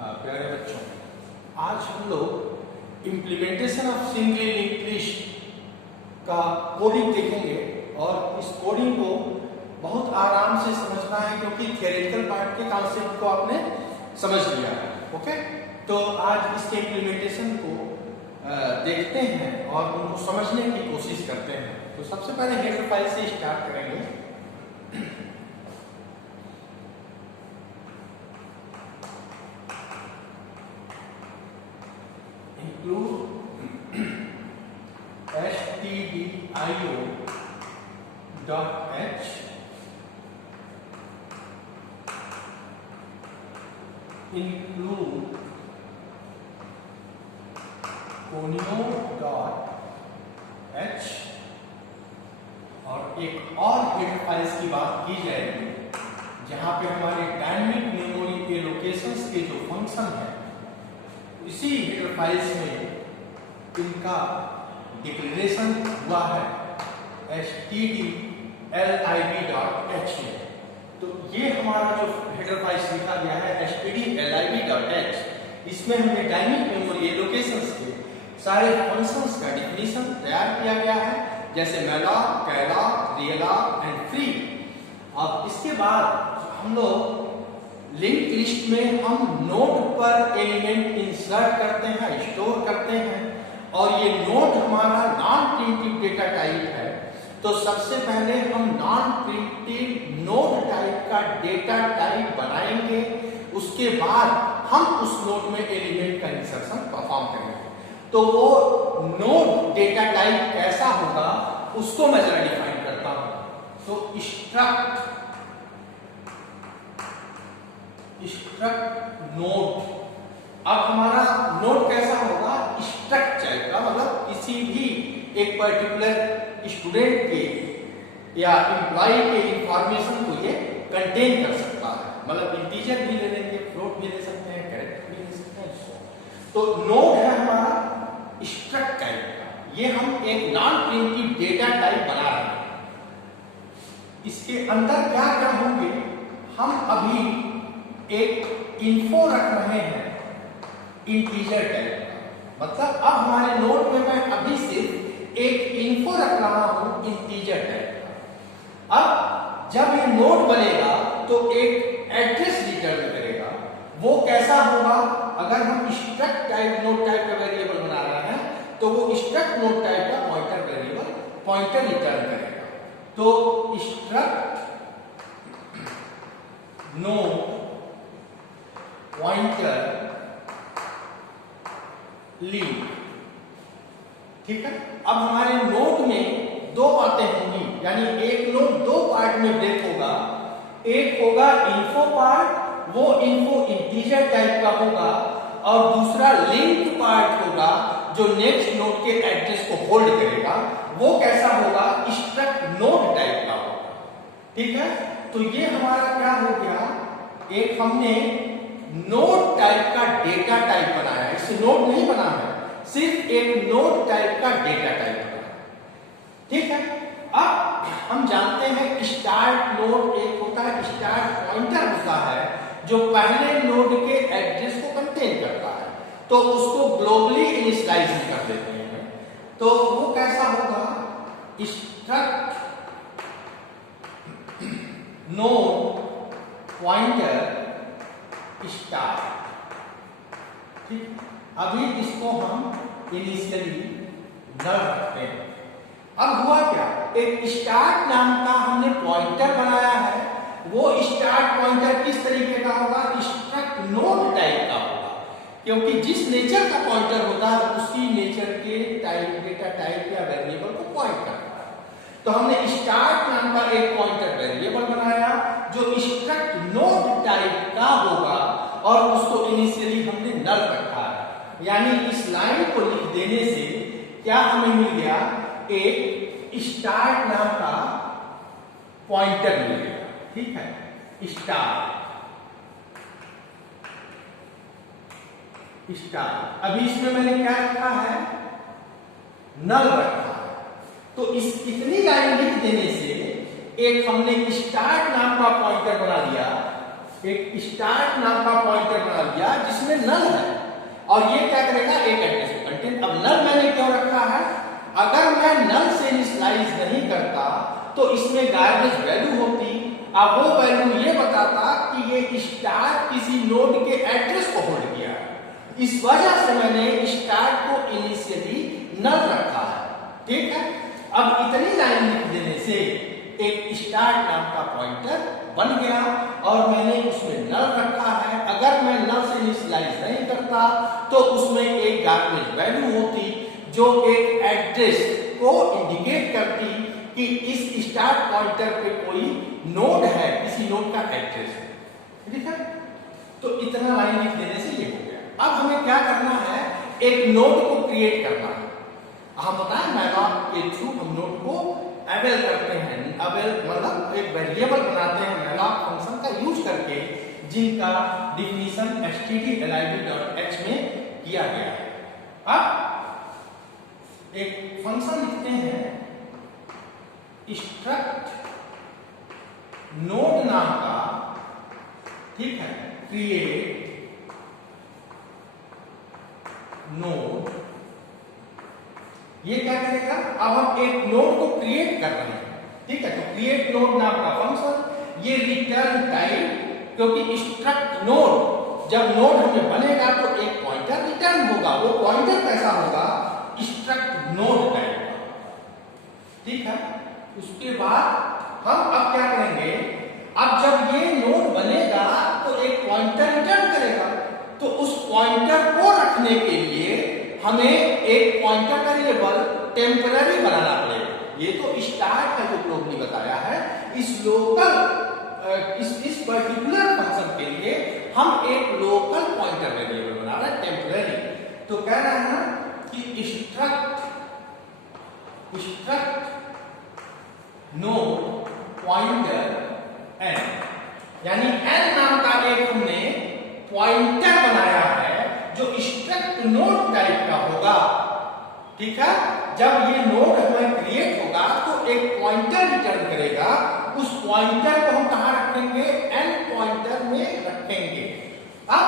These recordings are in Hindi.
प्यारे बच्चों, आज हम लोग implementation of single linked list का कोडिंग देखेंगे और इस कोडिंग को बहुत आराम से समझना है क्योंकि थियोरेटिकल पार्ट के कॉन्सेप्ट को आपने समझ लिया है। ओके, तो आज इसके इम्प्लीमेंटेशन को देखते हैं और उनको समझने की कोशिश करते हैं। तो सबसे पहले हेडर फाइल से स्टार्ट करेंगे। stdio.h include conio.h और एक और हेडर फाइल्स की बात की जाएगी जहां पे हमारे डायनेमिक मेमोरी के लोकेशंस के जो फंक्शन है इसी हेडर फाइल्स में इनका डिक्लेरेशन हुआ है stdlib.h में। तो ये हमारा जो हेडर फाइल्स लिखा गया है stdlib.h, इसमें हमने डायनेमिक मेमोरी लोकेशंस के सारे फंक्शंस का डिफिनीशन तैयार किया गया है, जैसे malloc, calloc, realloc and free। अब इसके बाद हम लोग लिंक लिस्ट में हम नोड पर एलिमेंट इंसर्ट करते हैं, स्टोर करते हैं और ये नोड हमारा नॉन प्रिमिटिव डेटा टाइप है। तो सबसे पहले हम नॉन प्रिमिटिव नोड टाइप का डेटा टाइप बनाएंगे, उसके बाद हम उस नोड में एलिमेंट का इंसर्शन परफॉर्म करेंगे। तो वो नोड डेटा टाइप कैसा होगा उसको मैं जरा डिफाइन करता हूं। तो स्ट्रक्ट नोड, अब हमारा नोड कैसा होगा, स्ट्रक्ट टाइप का, मतलब किसी भी एक पर्टिकुलर स्टूडेंट के या एम्प्लॉय के इंफॉर्मेशन को ये कंटेन कर सकता है, मतलब इंटीजर भी ले लेंगे, फ्लोट भी ले सकते हैं, कैरेक्टर भी ले सकते हैं। तो नोड है हमारा स्ट्रक्ट टाइप का, ये हम एक नॉन प्रिमिटिव डेटा टाइप बना रहे हैं। इसके अंदर क्या क्या होंगे, हम अभी एक इन्फो रख रहे हैं इंटीजर टाइप का, मतलब अब हमारे नोड में मैं अभी सिर्फ एक इन्फो रख रहा हूं इंटीजर टाइप का। अब जब ये नोड बनेगा तो एक एड्रेस रिटर्न करेगा। वो कैसा होगा, अगर हम स्ट्रक्ट टाइप नोड टाइप का वेरिएबल बना रहे हैं तो वो स्ट्रक्ट नोड टाइप का पॉइंटर वेरिएबल पॉइंटर रिटर्न करेगा। तो स्ट्रक्ट नोड पॉइंटर लिंक, ठीक है। अब हमारे नोड में दो बातें होंगी, यानी एक नोड दो पार्ट में ब्रेक होगा। एक होगा इन्फो पार्ट, वो इन्फो इंटीजर टाइप का होगा, और दूसरा लिंक पार्ट होगा जो नेक्स्ट नोड के एड्रेस को होल्ड करेगा। वो कैसा होगा, स्ट्रक्ट नोड टाइप का होगा, ठीक है। तो ये हमारा क्या हो गया, एक हमने नोड टाइप का डेटा टाइप बनाया, इससे नोड नहीं बना है, सिर्फ एक नोड टाइप का डेटा टाइप बनाया, ठीक है। अब हम जानते हैं स्टार्ट नोड एक होता है, स्टार्ट पॉइंटर होता है जो पहले नोड के एड्रेस को कंटेन करता है, तो उसको ग्लोबली इनिशियलाइज कर देते हैं। तो वो कैसा होगा, स्ट्रक्ट नोड पॉइंटर स्टार्ट, ठीक। अभी इसको हम इनिशियली नल रखते हैं। अब हुआ क्या, एक स्टार्ट नाम का हमने पॉइंटर बनाया है। वो स्टार्ट पॉइंटर किस तरीके का होगा, स्ट्रक्ट नोड टाइप का होगा, क्योंकि जिस नेचर का पॉइंटर होता है उसी नेचर के टाइप डेटा टाइप या वेरिएबल को पॉइंट करता है। तो हमने स्टार्ट नाम का एक पॉइंटर वेरिएबल बनाया जो स्ट्रक्ट नोड टाइप का होगा और उसको इनिशियली हमने नल रखा है। यानी इस लाइन को लिख देने से क्या हमें मिल गया, एक स्टार्ट नाम का पॉइंटर मिल गया, ठीक है। स्टार्ट अभी इसमें मैंने क्या रखा है, नल रखा है। तो इस इतनी लाइन लिख देने से एक हमने स्टार्ट नाम का पॉइंटर बना दिया एक स्टार्ट नाम का पॉइंटर बना लिया जिसमें नल है, और ये क्या करेगा, एक एड्रेस को कंटेन। अब नल मैंने क्यों रखा है, अगर मैं नल से इनिशियलाइज नहीं करता तो इसमें गार्बेज वैल्यू होती, अब वो वैल्यू ये बताता कि ये स्टार्ट किसी नोड के एड्रेस को होल्ड किया है, इस वजह से मैंने स्टार्ट को इनिशियली नल रखा है। ठीक है, अब इतनी लाइन लिख देने से एक स्टार्ट नाम का पॉइंटर बन गया और मैंने उसमें नल रखा है। अगर मैं नल से इनिशियलाइज नहीं करता तो उसमें एक गार्बेज वैल्यू होती जो एक एड्रेस को इंडिकेट करती कि इस स्टार्ट पॉइंटर पे कोई नोड है, किसी नोड का एड्रेस है। ठीक है, तो इतना लाइन लिख देने से ये हो गया। अब हमें क्या करना है, एक नोड को क्रिएट करना है। हम बताएं मैलॉक के थ्रू हम नोड को अवेल करते हैं, अवेल मतलब एक वेरिएबल बनाते हैं मैलॉक फंक्शन का यूज करके, जिनका डिफिनीशन stdlib.h में किया गया है। अब एक फंक्शन लिखते हैं स्ट्रक्ट नोड नाम का, ठीक है, क्रिएट नोड। ये क्या करेगा, अब हम एक नोड को क्रिएट कर रहे हैं। ठीक है, तो क्रिएट नोड नाम का फंक्शन, ये रिटर्न टाइप, क्योंकि स्ट्रक्ट नोड जब नोड हमें बनेगा तो एक पॉइंटर रिटर्न होगा, वो पॉइंटर कैसा होगा, स्ट्रक्ट नोड टाइप का। ठीक है, उसके बाद हम अब क्या करेंगे, अब जब ये नोड बनेगा तो एक पॉइंटर रिटर्न करेगा, तो उस पॉइंटर को रखने के लिए हमें एक पॉइंटर वेरिएबल टेम्पररी बनाना पड़ेगा। ये तो स्टार्ट का जो लोग ने बताया है, इस लोकल इस पर्टिकुलर फंक्शन के लिए हम एक लोकल पॉइंटर वेरिएबल बना रहे हैं, टेम्पररी। तो कह रहा है ना कि स्ट्रक्ट नोड पॉइंटर n, यानी n नाम का एक हमने पॉइंटर बनाया है जो स्ट्रक्ट नोड टाइप का होगा। ठीक है, जब ये नोड हमें क्रिएट होगा तो एक पॉइंटर रिटर्न करेगा, उस पॉइंटर को हम कहां रखेंगे, n पॉइंटर में रखेंगे। अब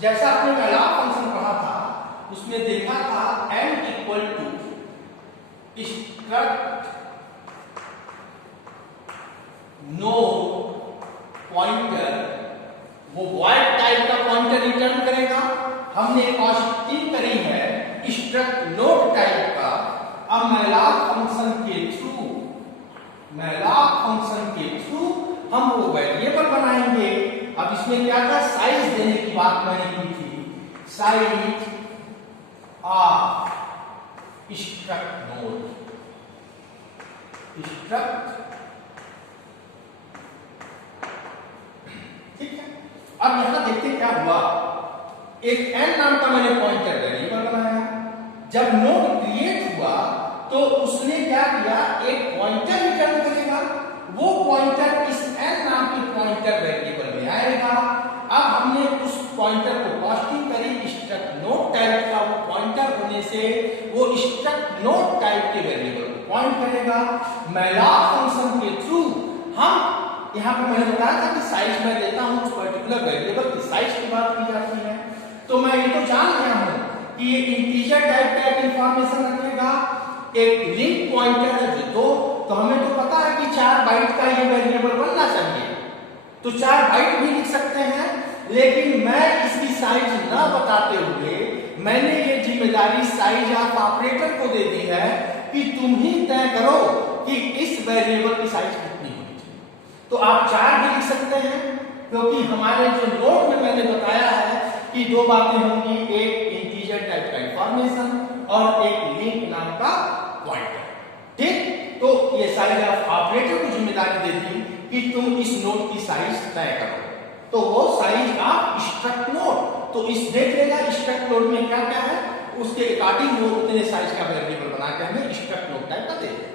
जैसा आपने पहला फंक्शन पढ़ा था उसमें देखा था n equal to struct node pointer, वो वॉइड टाइप का पॉइंटर रिटर्न करेगा। हमने कॉस्टिंग करी है स्ट्रक्ट नोड टाइप का। अब मैलॉक फंक्शन के थ्रू हम वो वेरिएबल बनाएंगे। अब इसमें क्या था, साइज देने की बात मैंने की थी, size of struct node, struct. ठीक है, अब यहां देखते क्या हुआ, एक n नाम का मैंने पॉइंटर वेरिएबल बनाया। जब नोड क्रिएट हुआ तो उसने क्या किया, एक पॉइंटर रिटर्न करेगा, वो पॉइंटर इस n नाम के पॉइंटर वेरिएबल में आएगा। अब हमने उस पॉइंटर को कॉस्टिंग करी स्ट्रक्ट नोड टाइप का, वो पॉइंटर होने से वो स्ट्रक्ट नोड टाइप के वेरिएबल को पॉइंट करेगा। मैलॉक फंक्शन के थ्रू हम यहाँ पर मैंने बताया था कि साइज मैं देता हूं, उस पर्टिकुलर वेरिएबल की साइज की बात की जाती है। तो मैं ये तो जान गया हूं कि ये इंटीजर टाइप का एक इंफॉर्मेशन रखेगा, एक लिंक पॉइंटर है जो 2, तो हमें तो पता है कि 4 बाइट का ये वेरिएबल बनना चाहिए, तो 4 बाइट भी लिख सकते हैं। लेकिन मैं इसकी साइज ना बताते हुए मैंने ये जिम्मेदारी साइज ऑफ ऑपरेटर को दे दी है कि तुम ही तय करो कि इस वेरिएबल की साइज कितनी होनी चाहिए। तो आप 4 भी लिख सकते हैं, क्योंकि हमारे जो नोट में मैंने बताया है कि 2 बातें होंगी, एक इंटीजर टाइप का इंफॉर्मेशन और एक लिंक नाम का पॉइंटर। ठीक, तो ये साइज ऑफ ऑपरेटर को जिम्मेदारी दे दी कि तुम इस नोट की साइज तय करो। तो वो साइज ऑफ स्ट्रक्ट नोड, तो इस देख लेगा स्ट्रक्ट नोड में क्या क्या है, उसके अकॉर्डिंग वो उतने साइज का वेरिएबल बना के हमें स्ट्रक्ट नोड टाइप का दे देगा।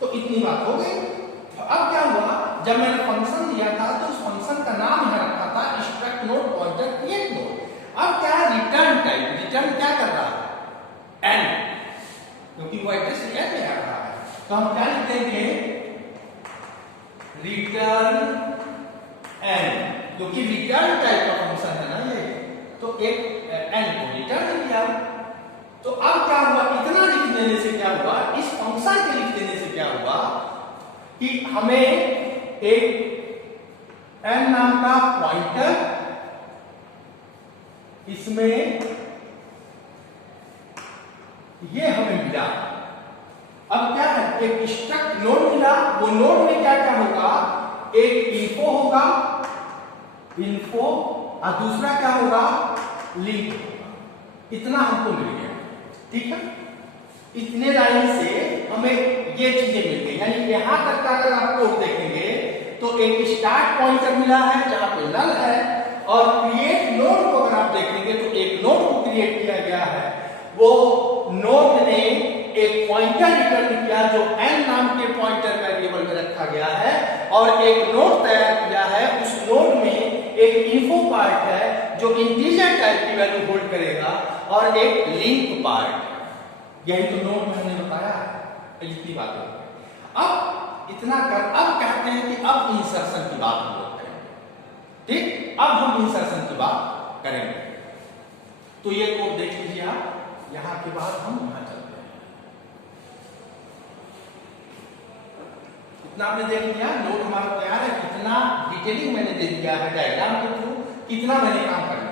तो इतनी बात हो गई। अब क्या हुआ, जब मैंने फंक्शन दिया था तो उस फंक्शन का नाम है रखा था struct node pointer create node. अब क्या है, रिटर्न टाइप, रिटर्न क्या कर रहा है, n, क्योंकि वो एड्रेस n में आ रहा है। तो हम क्या लिख देंगे, रिटर्न n, क्योंकि रिटर्न टाइप का फंक्शन है ना ये, तो एक n को रिटर्न किया। तो अब क्या हुआ, इतना लिख देने से क्या हुआ, इस फंक्शन के लिख देने से क्या हुआ कि हमें एक n नाम का पॉइंटर, इसमें ये हमें मिला। अब क्या है, एक स्ट्रक्ट नोड मिला, वो नोड में क्या क्या होगा, एक इन्फो होगा, इन्फो, और दूसरा क्या होगा, लिंक होगा। इतना हमको मिल गया, ठीक है। इतने लाइन से हमें ये चीजें मिल गई, यानी यहां तक का अगर आप कोड देखेंगे तो एक स्टार्ट पॉइंटर मिला है जहां पे नल है, और क्रिएट नोड को अगर आप देखेंगे तो एक नोड को क्रिएट किया गया है। वो नोड ने एक पॉइंटर रिटर्न किया जो n नाम के पॉइंटर वेरिएबल में रखा गया है, और एक नोड तैयार किया है। उस नोड में एक इन्फो पार्ट है जो इंटीजर टाइप की वैल्यू होल्ड करेगा, और एक लिंक पार्ट। यही तो नोड में हमने बताया है, इतनी बात है। अब इतना कर, अब कहते हैं कि अब इंसर्शन की बात हम लोग करेंगे, ठीक। अब हम इंसर्शन की बात करेंगे। तो ये कोड देख लीजिए आप, यहां के बाद हम यहां चलते हैं। इतना आपने देख लिया, नोड हमारा तैयार है, कितना डिटेलिंग मैंने दे दिया है डायग्राम के थ्रू, कितना मैंने काम कर लिया।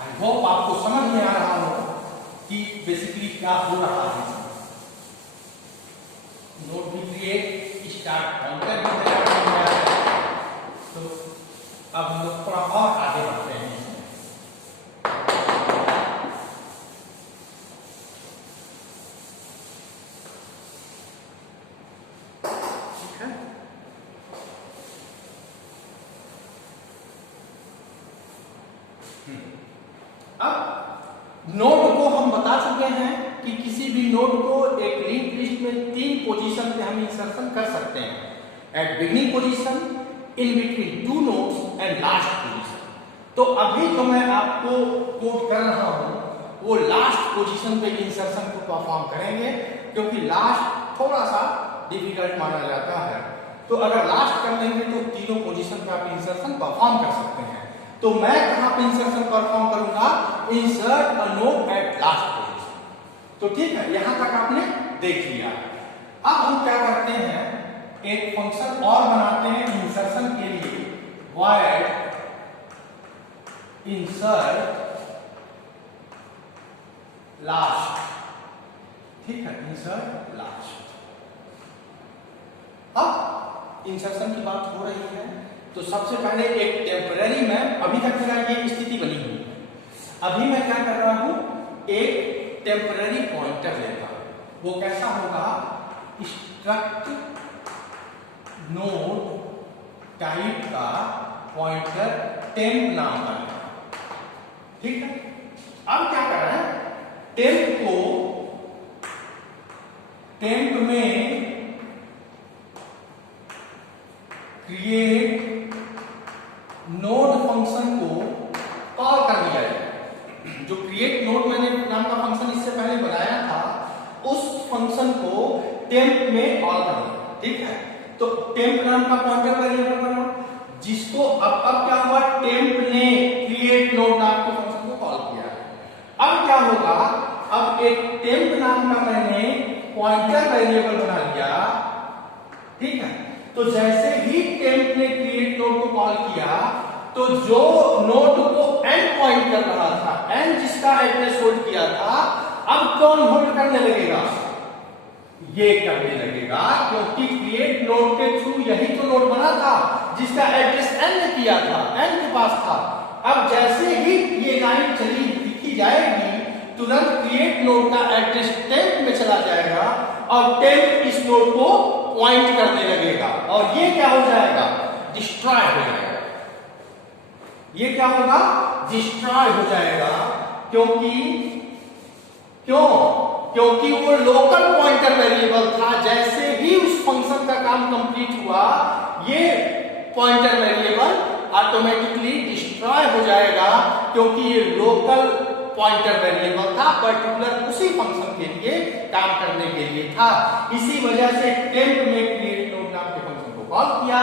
आई होप आपको समझ में आ रहा हो कि बेसिकली क्या हो रहा है। नोड भी क्रिएट, स्टार्ट पॉइंटर भी तैयार हो गया है। तो अब हम लोग थोड़ा और आगे बढ़ते हैं। ठीक है, अब नोड को हम बता चुके हैं कि किसी भी नोड को एक लिंक लिस्ट में 3 पोजीशन पे हम इंसर्शन कर सकते हैं, at beginning position, in between 2 nodes and last position. तो अभी जो मैं आपको कोड कर रहा हूं वो लास्ट पोजीशन पे इंसर्शन को परफॉर्म करेंगे, क्योंकि लास्ट थोड़ा सा डिफिकल्ट माना जाता है। तो अगर लास्ट कर लेंगे तो तीनों पोजीशन पे आप इंसर्शन परफॉर्म कर सकते हैं। तो मैं कहां पे इंसर्शन परफॉर्म करूंगा, insert a node at last position. तो ठीक है, यहां तक आपने देख लिया। अब हम क्या करते हैं, एक फंक्शन और बनाते हैं इंसर्शन के लिए, void इंसर्ट लास्ट। ठीक है, इंसर्ट लास्ट। अब इंसर्शन की बात हो रही है तो सबसे पहले एक टेम्पररी में, अभी तक मेरा ये स्थिति बनी हुई है, अभी मैं क्या कर रहा हूं, एक टेम्पररी पॉइंटर लेता हूं। वो कैसा होगा, स्ट्रक्ट नोड टाइप का पॉइंटर टेम्प नाम का। ठीक है, अब क्या कर रहा है, टेम्प को टेम्प में क्रिएट नोड फंक्शन को कॉल कर दिया जाए। जो क्रिएट नोड मैंने नाम का फंक्शन इससे पहले बनाया था, उस फंक्शन को टेम्प में कॉल कर दिया। ठीक है, तो टेम्प नाम का पॉइंटर वेरिएबल बना, जिसको अब क्या हुआ, टेम्प ने क्रिएट नोड नाम के फंक्शन को कॉल किया। अब क्या होगा, अब एक टेम्प नाम का मैंने पॉइंटर वेरिएबल बना लिया। ठीक है, तो जैसे ही टेम्प ने क्रिएट नोड को कॉल किया, तो जो नोड को n पॉइंट कर रहा था, n जिसका एड्रेस होल्ड किया था, अब कौन होल्ड करने लगेगा, ये करने लगेगा, क्योंकि क्रिएट नोड के थ्रू यही तो नोड बना था जिसका एड्रेस n ने किया था, n के पास था। अब जैसे ही ये लाइन चली दिखी जाएगी, तुरंत क्रिएट नोड का एड्रेस टेम्प में चला जाएगा और टेम्प इस नोड को पॉइंट करने लगेगा, और ये क्या हो जाएगा, डिस्ट्रॉय हो जाएगा। ये क्या होगा, डिस्ट्रॉय हो जाएगा। क्योंकि वो लोकल पॉइंटर वेरिएबल था। जैसे ही उस फंक्शन का काम कंप्लीट हुआ, ये पॉइंटर वेरिएबल ऑटोमेटिकली डिस्ट्रॉय हो जाएगा, क्योंकि ये लोकल पॉइंटर वेरिएबल था, पर्टिकुलर उसी फंक्शन के लिए काम करने के लिए था। इसी वजह से टेम्प में क्रिएट नोड नाम के फंक्शन को कॉल किया।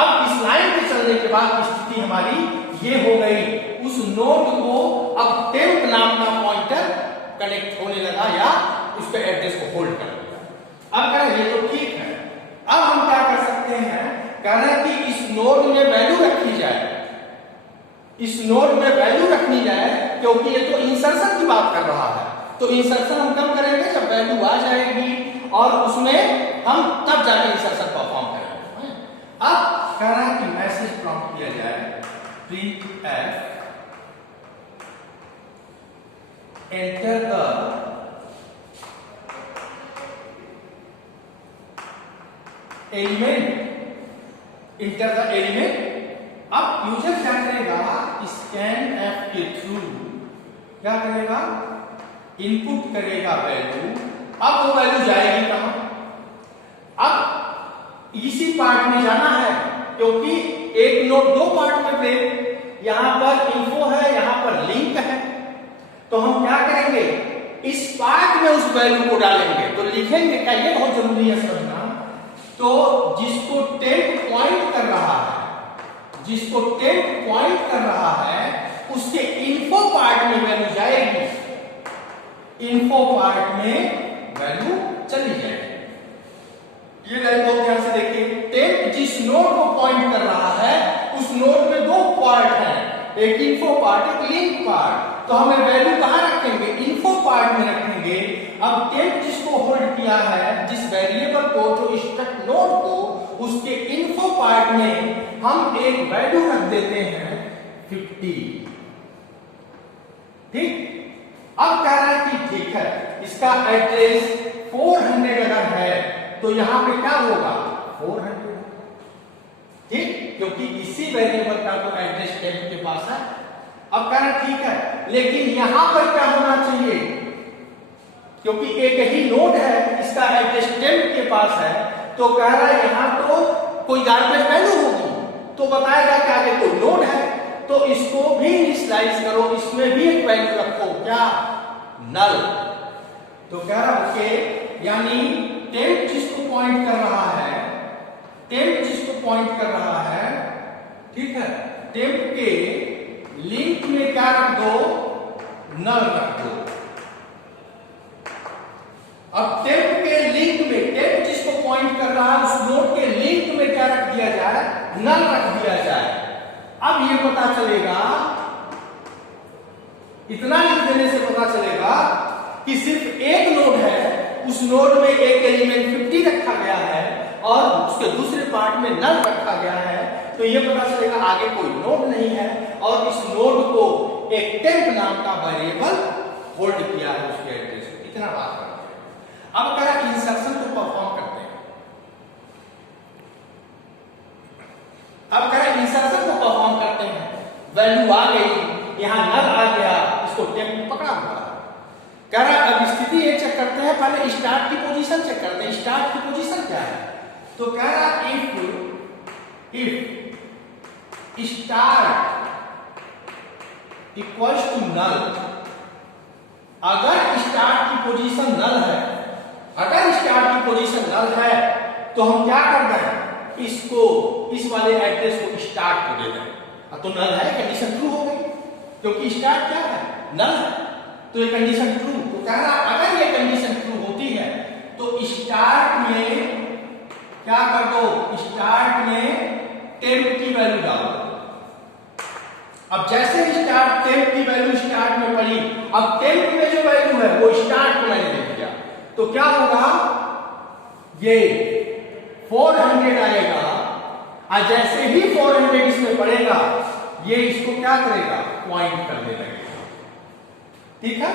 अब इस लाइन पे चलने के बाद स्थिति हमारी ये हो गई, उस नोड को अब टेम्प नाम का पॉइंटर कनेक्ट होने लगा या उसके एड्रेस को होल्ड कर लिया। अब कह ये तो ठीक है, अब हम क्या कर सकते हैं, कह रहे हैं कि इस नोड में वैल्यू रखी जाए, इस नोड में वैल्यू रखनी जाए, क्योंकि ये तो इंसर्शन की बात कर रहा है। तो इंसर्शन हम कब करेंगे, जब वैल्यू आ जाएगी और उसमें हम तब जाके इंसर्शन परफॉर्म करेंगे। अब कह रहा है कि मैसेज प्रॉम्प्ट किया जाए printf enter the element, enter the element. अब यूजर क्या करेगा, स्कैन एफ के थ्रू क्या करेगा, इनपुट करेगा वैल्यू। अब वो वैल्यू जाएगी कहां, अब इसी पार्ट में जाना है, क्योंकि एक नोड दो पार्ट में ब्रेक, यहां पर इन्फो है, यहां पर लिंक है। तो हम क्या करेंगे, इस पार्ट में उस वैल्यू को डालेंगे। तो लिखेंगे क्या, ये बहुत जरूरी है समझना। तो जिसको टेम्प पॉइंट कर रहा है, जिसको टेम्प पॉइंट कर रहा है, उसके इन्फो पार्ट में वैल्यू जाएगी, इन्फो पार्ट में वैल्यू चली जाएगी। ये लाइन बहुत ध्यान से देखिए, टेम्प जिस नोड को पॉइंट कर रहा है उस नोड में दो पार्ट हैं, एक इन्फो पार्ट, एक लिंक पार्ट। तो हमें वैल्यू कहां रखेंगे, इन्फो पार्ट में रखेंगे। अब टेम्प जिसको होल्ड किया है, जिस वेरिएबल को, जो स्ट्रक्ट नोड को, उसके इन्फो पार्ट में हम एक वैल्यू रख देते हैं 50। ठीक, अब कह रहा है कि ठीक है, इसका एड्रेस 400 अगर है तो यहां पे क्या होगा, 400। ठीक, क्योंकि इसी वेरिएबल का तो एड्रेस टेम्प के पास है। अब कह रहे ठीक है, लेकिन यहां पर क्या होना चाहिए, क्योंकि एक ही नोड है, इसका एड्रेस टेम्प के पास है, तो कह रहा है यहां तो कोई गार्बेज वैल्यू होगी, तो बताएगा कि आगे कोई नोड है, तो इसको भी इनिशियलाइज करो, इसमें भी एक वैल्यू रखो, क्या, नल। तो कह रहा ओके, यानी टेम्प जिसको पॉइंट कर रहा है, टेम्प जिसको पॉइंट कर रहा है, ठीक है, टेम्प के लिंक में क्या रख दो, नल रख दो। अब टेम्प के लिंक में, टेम्प जिसको पॉइंट कर रहा है उस नोड के लिंक में क्या रख दिया जाए, नल रख दिया जाए। अब ये पता चलेगा, इतना लिख देने से पता चलेगा कि सिर्फ एक नोड है, उस नोड में एक एलिमेंट 50 रखा गया है और उसके दूसरे पार्ट में नल रखा गया है। तो ये पता चलेगा आगे कोई नोड नहीं है और इस नोड को एक टेम्प नाम का वेरिएबल होल्ड किया है उसके एड्रेस को। इतना बात करते हैं। अब कह रहा इंसर्शन को परफॉर्म करते हैं। अब कह रहा इंसर्शन को परफॉर्म करते हैं, वैल्यू आ गई, यहां नल आ गया, इसको टेम्प पकड़ा हुआ। कह रहा अब स्थिति ये चेक करते हैं, पहले स्टार्ट की पोजीशन चेक करते हैं। स्टार्ट की पोजीशन क्या है, तो कह रहा if start equals to null, अगर स्टार्ट की पोजीशन नल है, अगर स्टार्ट की पोजीशन नल है तो हम क्या कर रहे हैं, इसको, इस वाले एड्रेस को स्टार्ट को दे दें। तो नल है, कंडीशन ट्रू हो गई, क्योंकि स्टार्ट क्या है, नल है, तो ये कंडीशन ट्रू। तो कह रहा अगर ये कंडीशन ट्रू होती है तो स्टार्ट में क्या कर दो, स्टार्ट में टेम्प की वैल्यू डालो। अब जैसे स्टार्ट टेम्प की वैल्यू स्टार्ट में पड़ी, अब टेम्प में जो वैल्यू है वो स्टार्ट को मैंने दे दिया, तो क्या होगा, ये 400 आएगा और जैसे ही 400 इसमें पड़ेगा ये इसको क्या करेगा, पॉइंट करने लगेगा। ठीक है,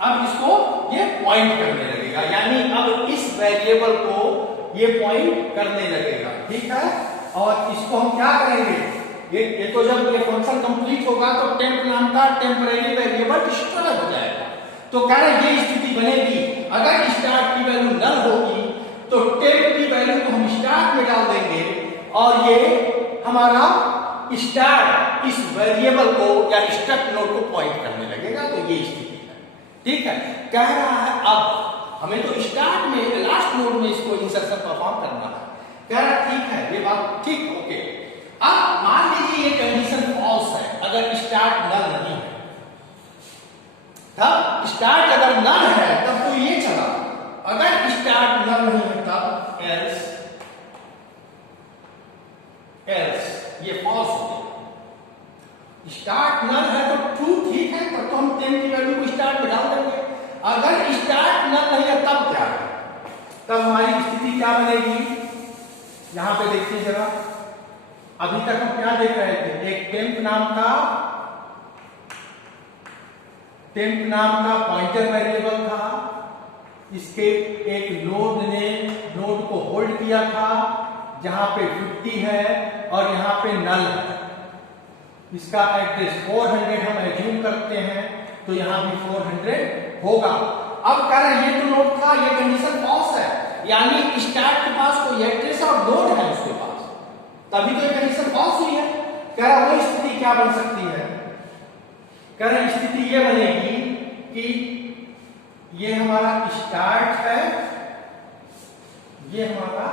अब इसको ये पॉइंट करने लगेगा, यानी अब इस वेरिएबल को ये पॉइंट करने लगेगा। ठीक है, और इसको हम क्या करेंगे, ये तो जब ये फंक्शन कंप्लीट होगा तो टेम्प नाम का टेम्परेरी वेरिएबल डिस्ट्रॉय हो जाएगा। तो कह रहे ये स्थिति बनेगी, अगर स्टार्ट की वैल्यू नल होगी तो टेम्प की वैल्यू को हम स्टार्ट में डाल देंगे और ये हमारा स्टार्ट इस वेरिएबल को या स्ट्रक्ट नोड को पॉइंट करने लगेगा, तो ये स्थिति है। ठीक है, कह रहा है अब हमें तो स्टार्ट में लास्ट नोड में इसको इंसर्शन परफॉर्म करना है। कह रहा ठीक है, ये बात ठीक, ओके। अब मान लीजिए ये कंडीशन फॉल्स है, अगर स्टार्ट नल नहीं है, तब स्टार्ट अगर नल है तब तो ये चला, अगर स्टार्ट नल नहीं है तब एल्स ये फॉल्स हो गया। स्टार्ट नल है तो ट्रू, ठीक है, तब तो हम 10 की वैल्यू को स्टार्ट में डाल देंगे। अगर स्टार्ट नल नहीं है तब क्या है, तब हमारी स्थिति क्या बनेगी, यहां पे देखिए जरा। अभी तक हम क्या देख रहे थे, एक टेम्प नाम का पॉइंटर वेरिएबल था, इसके एक नोड ने नोड को होल्ड किया था जहां पे 50 है और यहां पे नल है। इसका एड्रेस 400 हम एज्यूम करते हैं, तो यहां भी 400 होगा। अब कह रहे हैं ये तो नोड था, ये कंडीशन फॉल्स है, यानी स्टार्ट के पास कोई एड्रेस और नोड है उसके पास, तभी तो ये कंडीशन फॉल्स हुई है। कह रहा वो स्थिति क्या बन सकती है, कह रहे स्थिति ये बनेगी कि ये हमारा स्टार्ट है, ये हमारा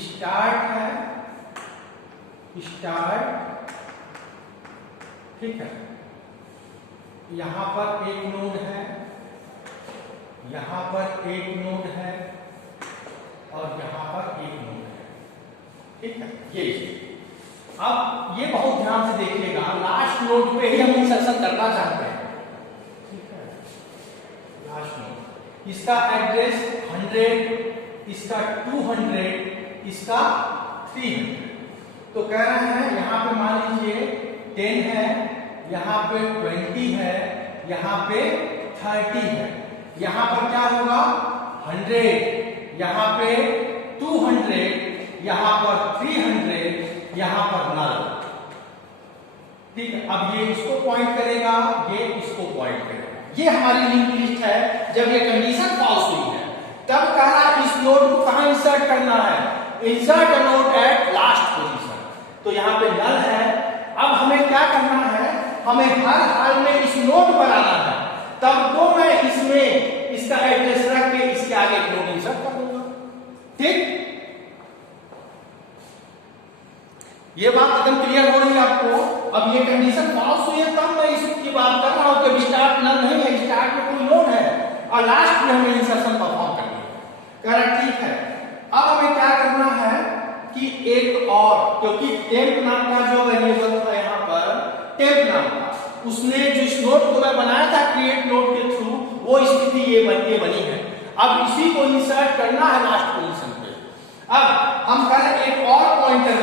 स्टार्ट है, स्टार्ट, ठीक है, यहां पर एक नोड है, यहां पर एक नोड है और यहां पर एक नोड है, ठीक है, ये। अब ये बहुत ध्यान से देखिएगा, लास्ट नोड पे ही हम इंसर्शन करना चाहते हैं, ठीक है, लास्ट नोड, इसका एड्रेस 100, इसका 200, इसका 300। तो कह रहे हैं यहां पे मान लीजिए 10 है, यहां पे 20 है, यहां पे 30 है, यहां पर क्या होगा 100, यहां पे 200, यहां पर 300, यहां पर नल, ठीक है। अब ये इसको पॉइंट करेगा, ये इसको पॉइंट करेगा, ये हमारी लिंक लिस्ट है। जब ये कंडीशन फॉल्स हुई है तब कहा इस नोड को कहां इंसर्ट करना है, insert a node at last position, तो यहां पे नल है। अब हमें क्या करना है, हमें हर हाल में इस नोड पर आना है, तब तो मैं इसमें इसका एड्रेस रख के इसके आगे एक नोड इंसर्ट कर दूंगा, ठीक। ये बात एकदम क्लियर हो रही है आपको। अब ये कंडीशन फॉल्स हुई है तब मैं इसकी बात कर रहा हूं कि स्टार्ट नल नहीं है, स्टार्ट में कोई नोड है और लास्ट में हमें इंसर्शन परफॉर्म करनी है। करेक्ट, ठीक है। अब हमें क्या करना है कि एक और, क्योंकि टेम्प नाम का जो वेरिएबल था यहाँ पर, टेम्प नाम का, उसने जिस नोड को मैं बनाया था क्रिएट नोड के थ्रू, वो स्थिति ये बनी है। अब इसी को इंसर्ट करना है लास्ट पोजीशन पे। अब हम करें एक और पॉइंटर